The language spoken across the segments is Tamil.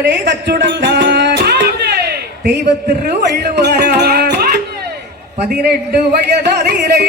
மன்னரே கச்சுடந்தார் தெய்வ திருவள்ளுவாரார் 18 வயதாரீரை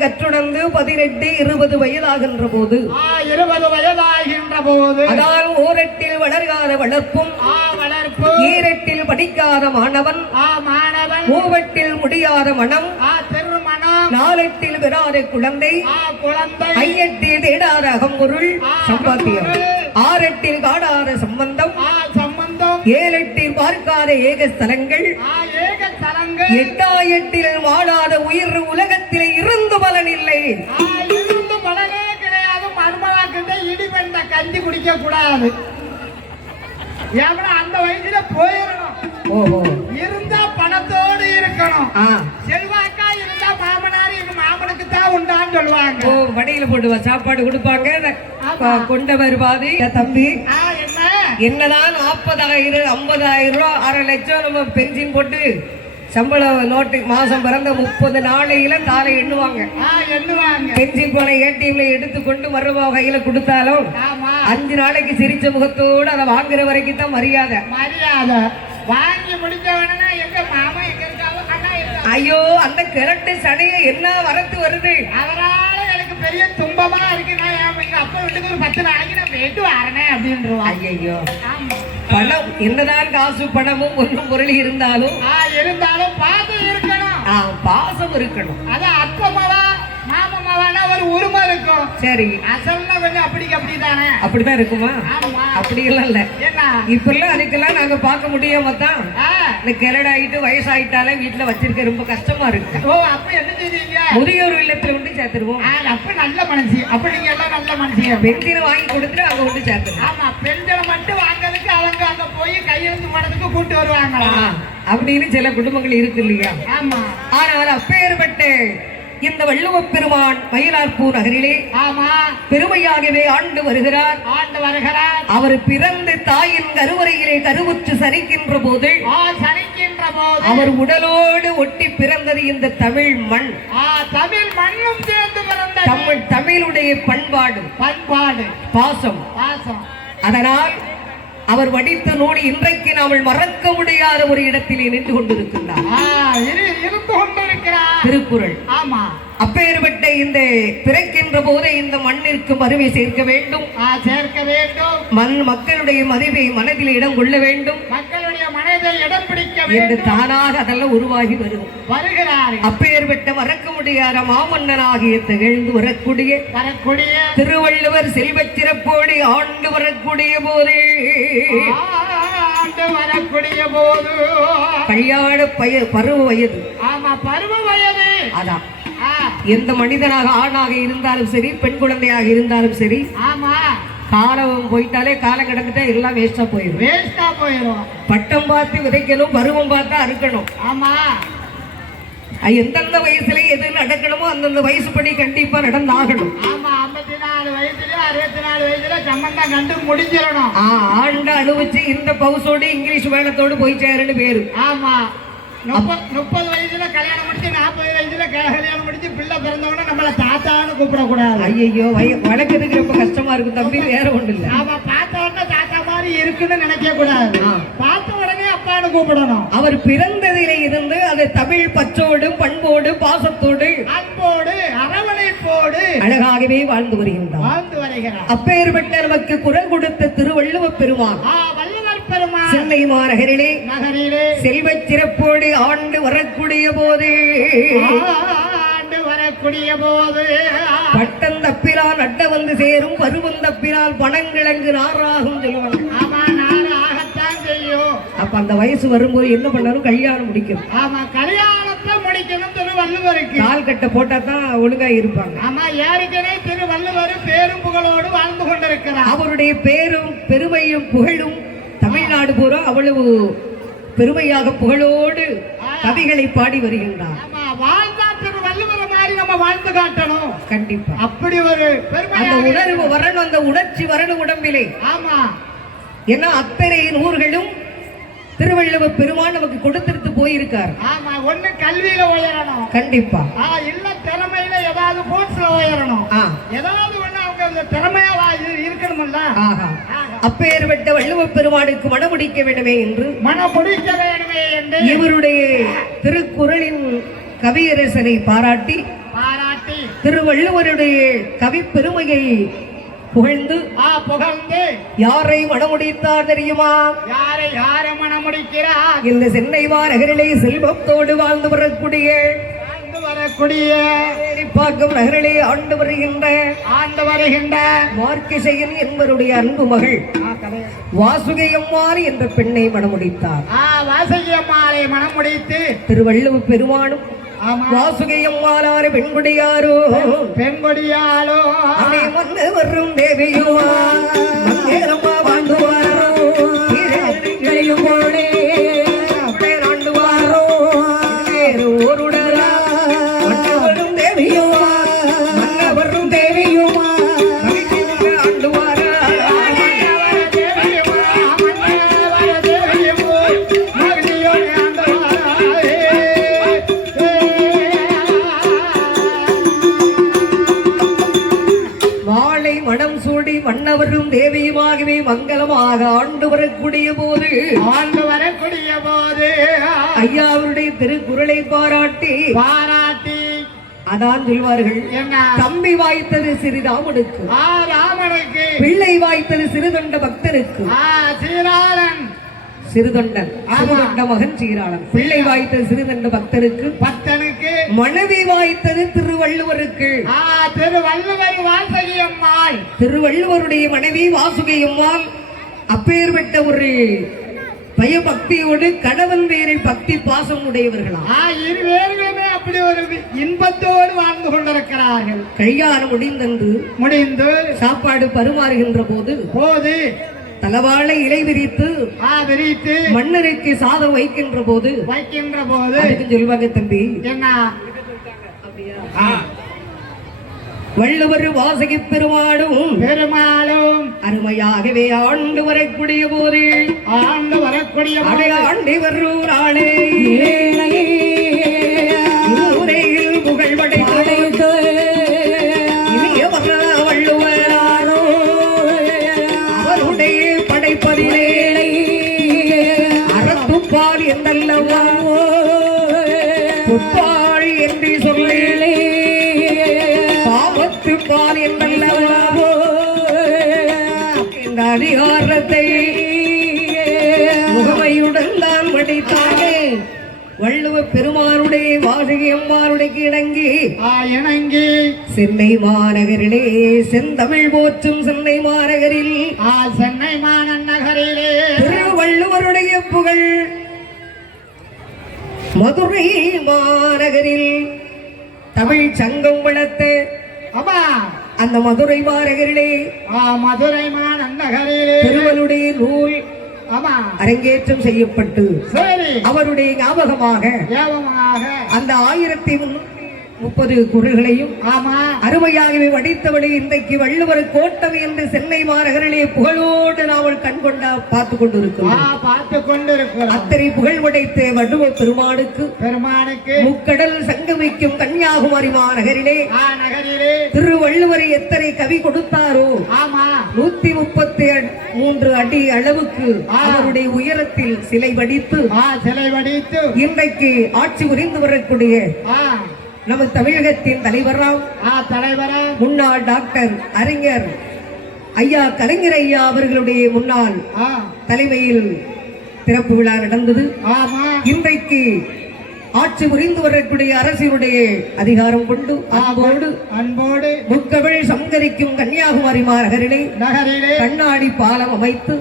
கற்றுணர்ந்து 18, 20 வயதாகின்ற போது அதால் ஓரட்டில் வளர்காத வளர்ப்பும் ஈரட்டில் படிக்காத மாணவன் மூவட்டில் முடியாத மனம் நாலெட்டில் பெறாத குழந்தை ஐயட்டில் தேடாத அகம்பொருள் சம்பாத்தியம் ஆறெட்டில் காடாத சம்பந்தம் ஏழெட்டில் பார்க்காத ஏக ஸ்தலங்கள் எட்டாயிரத்தில் வாழாத உயிர் உலகத்திலே இருந்து பலன் இல்லை. இருந்து பலனே கிடையாது. மருமகாக்கிட்ட இடிபெண்ட கஞ்சி குடிக்க கூடாது. அந்த வயசுல போயிடணும். இருந்தா பணத்தோடு இருக்கணும். செல்வாக்கா இருந்தா மாமனார் எங்க மாமனுக்கு தான் உண்டான்னு சொல்லுவாங்க. வடையில போட்டு சாப்பாடு கொடுப்பாங்க. கொண்ட வருவாது தம்பி என்னதான் 40,000 50,000 ரூபாய் 1/2 லட்சம் நம்ம பென்ஷன் போட்டு சம்பளம் நோட்டு மாசம் பிறந்த 30 நாளையில தாளை எண்ணுவாங்க. பென்ஷன் போன ஏடிஎம்ல எடுத்துக்கொண்டு மறுபா கையில கொடுத்தாலும் 5 நாளைக்கு சிரிச்ச முகத்தோடு அதை வாங்குற வரைக்கும் தான் மரியாதை. வாங்கி முடிச்சவனா எங்க மாமா எங்க இருக்காவோ ஐயோ அந்த கிழட்டு சடைய என்ன வரத்து வருது. அவரால எனக்கு பெரிய துன்பமா இருக்கு. நான் எங்க அப்பா வீட்டுக்கு ஒரு 10 நாளைக்கு நான் போயிட்டு வரேன் அப்படின்றவா. ஐயோ பணம் என்னதான் காசு பணமும் ஒன்றும் பொருள் இருந்தாலும் பாசம் இருக்கணும். பாசம் இருக்கணும். அதான் அப்பமாவா மாமாவானா ஒரு உரிமை இருக்கும். சரி அசல்னா கொஞ்சம் அப்படிதானே. அப்படிதான் இருக்குமா? அப்படி எல்லாம் இல்ல. இப்ப எல்லாம் அதுக்கெல்லாம் நாங்க பார்க்க முடியாம தான் இந்த கிளடாயிட்டு வயசாயிட்டாலே வீட்டுல வச்சிருக்க ரொம்ப கஷ்டமா இருக்கு. அப்ப என்ன செய்வீங்க? முதியோர் இல்லத்துல கொண்டு சேர்த்துருவோம். அப்ப நல்ல மனசு. அப்ப நீங்க எல்லாம் நல்ல மனசு. பென்ஷன் வாங்கி கொடுத்துட்டு அங்க கொண்டு சேர்த்துருவோம். ஆமா பென்ஷனை மட்டும் வாங்கறதுக்கு அவங்க அங்க போய் கையெழுத்து பண்ணதுக்கு கூட்டு வருவாங்களா அப்படின்னு சில குடும்பங்கள் இருக்கு இல்லையா? ஆமா. ஆனால் அப்பேற்பட்ட இந்த வள்ளுவ பெருமான் மயிலாப்பூர் நகரிலே பெருமையாகவே ஆண்டு வருகிறார். அவர் பிறந்து தாயின் கருவறையிலே கருவுற்று சரிக்கின்ற போது அவர் உடலோடு ஒட்டி பிறந்தது இந்த தமிழ் மண். தமிழ் மண்ணும் சேர்ந்து தமிழுடைய பண்பாடு பாசம். அதனால் அவர் வடித்த நூல் இன்றைக்கு நாமல் மறக்க முடியாத ஒரு இடத்திலே நின்று கொண்டிருக்கின்றார். திருக்குறள். ஆமா. அப்பேற்பட்ட இந்த பிறக்கின்ற போதே இந்த மண்ணிற்கு மறுவை சேர்க்க வேண்டும். மக்களுடைய மதிவை மனதில் இடம் கொள்ள வேண்டும். மக்களுடைய மனதை இடம் பிடிக்க என்று தானாக அதெல்லாம் உருவாகி வருகிறார். அப்பேற்பட்ட மறக்க முடியாத மாமன்னனாகிய திகழ்ந்து வரக்கூடிய திருவள்ளுவர் செல்வச் சிறப்போடு ஆண்டு வரக்கூடிய போதே கல்யாண பருவ வயது. ஆமா பருவ வயது. அதான் எந்த மனிதனாக ஆணாக இருந்தாலும் சரி பெண் குழந்தையாக இருந்தாலும் சரி காலம் போயிட்டாலே காலம் கிடந்துட்டா எல்லாம் வேஸ்டா போயிடும். பட்டம் பார்த்து விதைக்கணும், பருவம் பார்த்தா அறுக்கணும். ஆமா. எந்தெந்த வயசுல எது நடக்கணுமோ அந்தந்த வயசுப்படி கண்டிப்பா நடந்தாகணும். ஆமா. 54 வயசுல 64 வயசுல சம்பந்தம் கண்டு முடிஞ்சிடணும். ஆண்டு அனுபவிச்சு இந்த பவுசோடு இங்கிலீஷ் வேளத்தோடு போய் சேருன்னு பேரு. ஆமா. 30 வயசுல கல்யாணம் முடிச்சு 40 வயசுல கல்யாணம் முடிச்சு பிள்ளை பிறந்தவொடனே நம்மள தாத்தான்னு கூப்பிடக்கூடாது. ஐயோ வளர்க்கறதுக்கு ரொம்ப கஷ்டமா இருக்கும் தம்பி. வேற ஒண்ணு இல்ல. ஆமா. பார்த்த உடனே தாத்தா மாதிரி இருக்குன்னு நினைக்க கூடாது. பார்த்த உடனே அப்பான்னு கூப்பிடணும். அவர் பிறந்ததிலே இருந்து அது தமிழ் பற்றோடு பண்போடு பாசத்தோடு அன்போடு அரவணைப்போடு அழகாகவே வாழ்ந்து வருகின்றார். அப்பேற்பட்ட நமக்கு குரல் கொடுத்த திருவள்ளுவ பெருமான் சென்னை மாநகரிலே செல்வச் சிறப்போடு ஆண்டு வரக்கூடிய போது பட்டம் தப்பினால் அட்ட வந்து சேரும் பருவம் தப்பினால் பணங்கிழங்கு நாராகும் சொல்லுவாங்க. செய்யும். அப்ப அந்த வயசு வரும்போது என்ன பண்ணாலும் கல்யாணம் முடிக்கணும். ஆமா கல்யாணத்தை முடிக்கணும். திருவள்ளுவருக்கு கால் கட்ட போட்டா தான் ஒழுங்கா இருப்பாங்க. ஆமா, ஏற்கனவே திருவள்ளுவர் பேரும் புகழோடு வாழ்ந்து கொண்டிருக்கிறார். அவருடைய பேரும் பெருமையும் புகழும் தமிழ்நாடு பூரா அவ்வளவு பெருமையாக புகழோடு கவிகளை பாடி வருகின்றார். ஆமா, வாழ்ந்தா திருவள்ளுவர் மாதிரி நம்ம வாழ்ந்து காட்டணும். கண்டிப்பா அப்படி ஒரு பெருமை, அந்த உணர்வு வரணும், அந்த உணர்ச்சி வரணும் உடம்பிலே. ஆமா, ஏன்னா அத்தனை நூல்களும் திருவள்ளுவர் பெருமான் நமக்கு கொடுத்துட்டு போயிருக்கார். ஆமா, ஒண்ணு கல்வியில உயரணும். கண்டிப்பா. இல்ல திறமையில ஏதாவது போட்ஸ்ல உயரணும். ஏதாவது ஒண்ணு அவங்க அந்த திறமையா இருக்கணும்ல. அப்பேற்பட்ட வள்ளுவ பெருமானுக்கு மனமுடிக்க வேண்டுமே என்று இவருடைய திருக்குறளின் கவியரசனை பாராட்டி திருவள்ளுவருடைய கவி பெருமையை புகழ்ந்து யாரை மனமுடித்தார் தெரியுமா? யாரை மனமுடிக்கிறார்? இந்த சென்னை மாநகரிலே செல்வத்தோடு வாழ்ந்து வரக்கூடிய பாக்கம் நகரிலே ஆண்டு வருகின்ற மார்க்கிசையன் என்பவருடைய அன்பு மகள் வாசுகி அம்மாள் என்ற பெண்ணை மனமுடித்தார். வாசுகி அம்மாளை மனமுடித்து திருவள்ளுவ பெருமானும் வாசுகி அம்மாளாறு பெண்கொடியாரோ அவை மண்ணு வரும் தேவியுமா மங்கேரம்மா வாழ்ந்துவாரோ போலே ஆண்டுவாரோ ஓருடரா மன்னவரும் தேவியுமா மன்னவரும் தேவியுமா ஆண்டுவாரா மன்னவரும் தேவியுமாகவே மங்களமாக ஆண்டு வரக்கூடிய போது ஐயா அவருடைய திருக்குறளை பாராட்டி அதான் சொல்வார்கள், தம்பி வாய்த்தது சிறிதாமனுக்கு பிள்ளை வாய்த்தது சிறுதொண்ட பக்தனுக்கு. சிறுதொண்டன் மகன் சீராளன். பிள்ளை வாய்த்தது சிறுதொண்ட பக்தனுக்கு மனைவி வாய்த்தது திருவள்ளுவருக்கு. திருவள்ளுவர் வாசுகி அம்மாள், திருவள்ளுவருடைய மனைவி வாசுகி அம்மாள் அப்பேற்பட்ட ஒரு பயபக்தியோடு கணவன் வேறு பக்தி பாசம் உடையவர்களா இருவேர்களுமே அப்படி ஒரு இன்பத்தோடு வாழ்ந்து கொண்டிருக்கிறார்கள். கல்யாணம் முடிந்து சாப்பாடு பருமாறுகின்ற போது தலவாழை இலை விரித்து மன்னருக்கு சாதம் வைக்கின்ற போது சொல்வாங்க, தம்பி என்ன வள்ளுவர் வாசகி பெருமாளும் அருமையாகவே ஆண்டு வரக்கூடிய போது ஆண்டி வரும் நாளே புகழ் படைத்து வள்ளுவரானோ அவருடைய படைப்பதிலே அறத்துப்பால் என்றல்லவா துப்பாள் என்று சொல்லே பாவத்துப்பால் என்றல்லவோ இந்த அதிகாரத்தை முகமையுடன் தான் படித்தானே வள்ளுவ பெருமானுடைய வாசுகி அம்மாளுடைய இணங்கி சென்னை மாநகரிலே செந்தமிழ் போற்றும் சென்னை மாநகரில் சென்னை மாநகரிலே திருவள்ளுவருடைய புகழ் மதுரை மாநகரில் தமிழ் சங்கம் வளர்த்து அந்த மதுரை மாநகரிலே திருவள்ளுடைய நூல் அரங்கேற்றம் செய்யப்பட்டு அவருடைய ஞாபகமாக அந்த 1030 குறள்களையும் அருமையாகவே வடித்தவளை இன்றைக்கு வள்ளுவர் கோட்டம் என்று சென்னை மாநகரிலே புகழோடு நாவல் கண்கொண்டா பார்த்து கொண்டிருக்கிறோம். அத்தனை புகழ் உடைத்த வள்ளுவ பெருமானுக்கு முக்கடல் சங்கமிக்கும் கன்னியாகுமரி மாநகரிலே திருவள்ளுவரை எத்தனை கவி கொடுத்தாரோ 133 அடி அளவுக்கு அவருடைய உயரத்தில் சிலை வடித்து இன்றைக்கு ஆட்சி புரிந்து வரக்கூடிய நம்ம தமிழகத்தின் தலைவராம் முன்னாள் டாக்டர் அறிஞர் ஐயா கலைஞர் ஐயா அவர்களுடைய முன்னாள் தலைமையில் திறப்பு விழா நடந்தது. இன்றைக்கு ஆட்சி புரிந்து வரக்கூடிய அரசினுடைய அதிகாரம் கொண்டு அன்போடு முக்கவிழ் சங்கரிக்கும் கன்னியாகுமரி நகரிலே கண்ணாடி பாலம் அமைத்து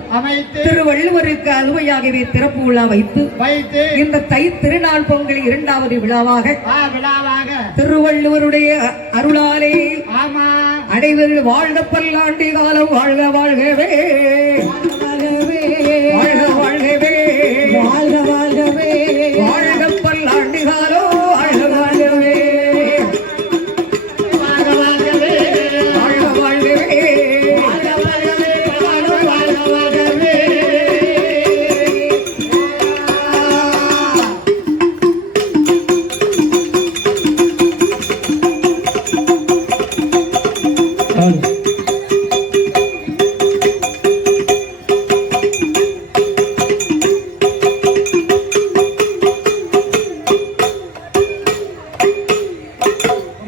திருவள்ளுவருக்கு அலுவையாகவே திறப்பு விழா வைத்து இந்த தை திருநாள் பொங்கல் இரண்டாவது விழாவாக திருவள்ளுவருடைய அருளாலே அனைவரும் வாழ்க பல்லாண்டு காலம் வாழ்க வாழ்கவே வாழ்க வாழ்கவே வாழ்க வாழ்கவே வாழ்க பல்லாண்டு காலம் வாழ்க வாழ்கவே வாழ்க வாழ்கவே வாழ்க வாழ்கவே வாழ்க வாழ்கவே வாழ்க வாழ்கவே.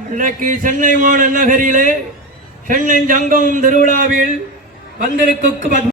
இன்றைக்கு சென்னை மாநகரிலே சென்னை ஜங்கம் திருவிழாவில் வந்திருக்கும்